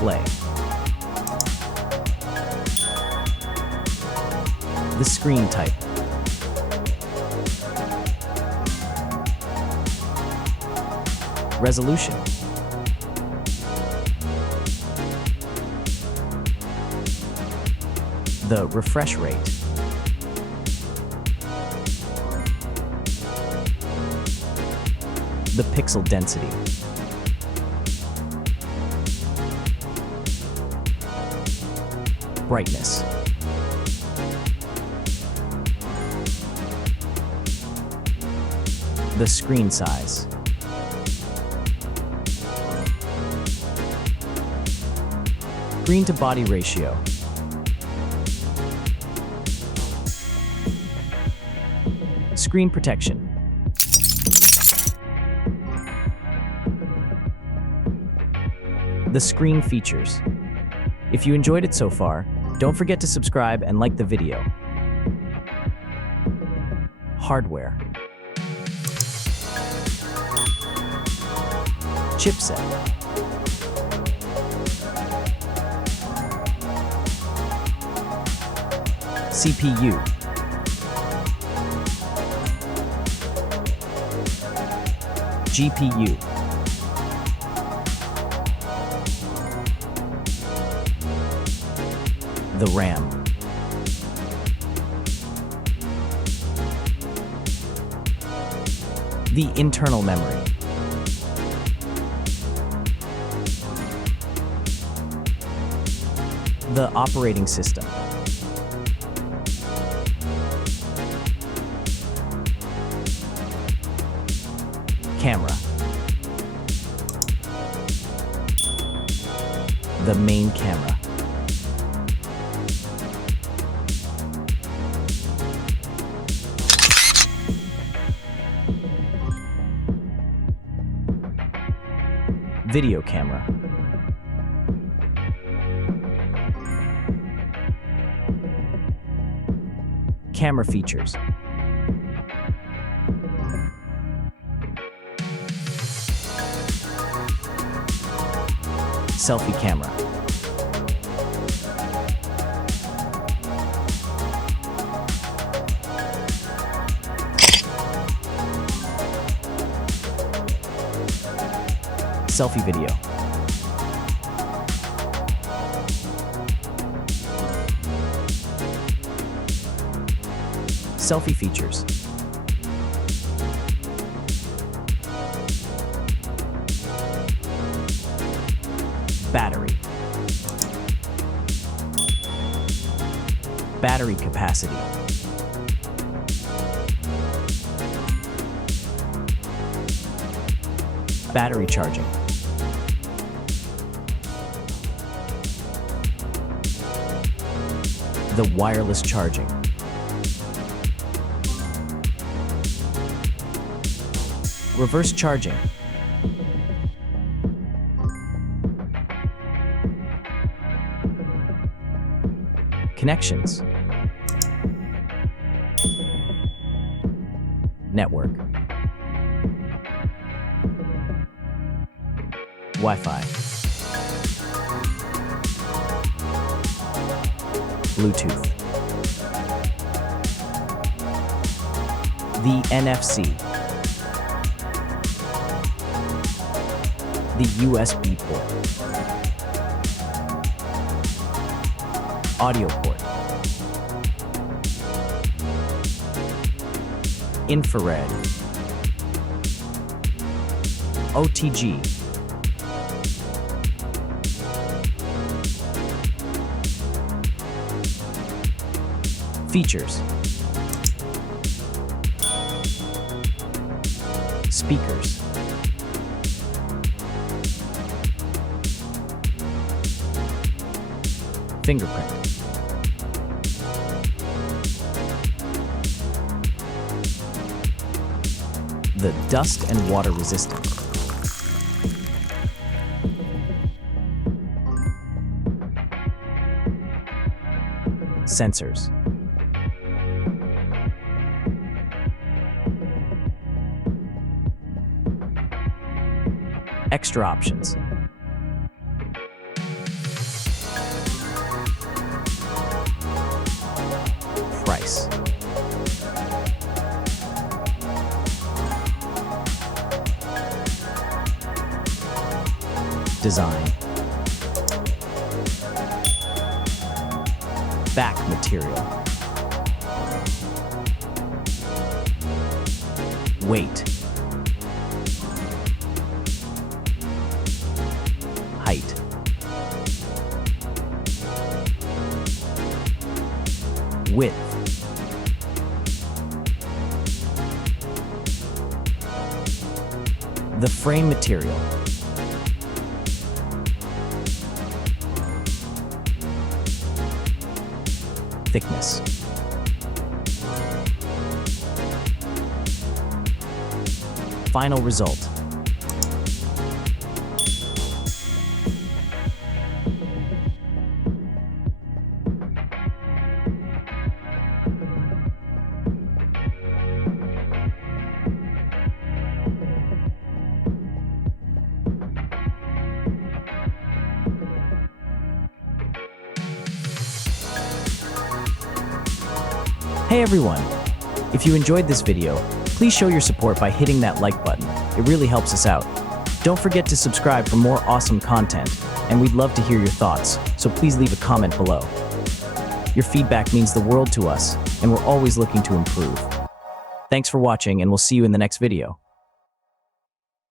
display. The screen type. Resolution. The refresh rate. The pixel density. Brightness. The screen size. Screen to body ratio. Screen protection. The screen features. If you enjoyed it so far, don't forget to subscribe and like the video. Hardware. Chipset. CPU. GPU. The RAM. The internal memory. The operating system. Camera. The main camera. Video camera. Camera features. Selfie camera. Selfie video. Selfie features. Battery. Battery capacity. Battery charging. The wireless charging. Reverse charging. Connections. Network. Wi-Fi. Bluetooth. The NFC. The USB port. Audio port. Infrared. OTG. Features. Speakers. Fingerprint. The dust and water resistant. Sensors. Extra options. Design. Back material. Weight. Height. Width. The frame material. Thickness. Final result. Hey everyone! If you enjoyed this video, please show your support by hitting that like button. It really helps us out. Don't forget to subscribe for more awesome content, and we'd love to hear your thoughts, so please leave a comment below. Your feedback means the world to us, and we're always looking to improve. Thanks for watching, and we'll see you in the next video.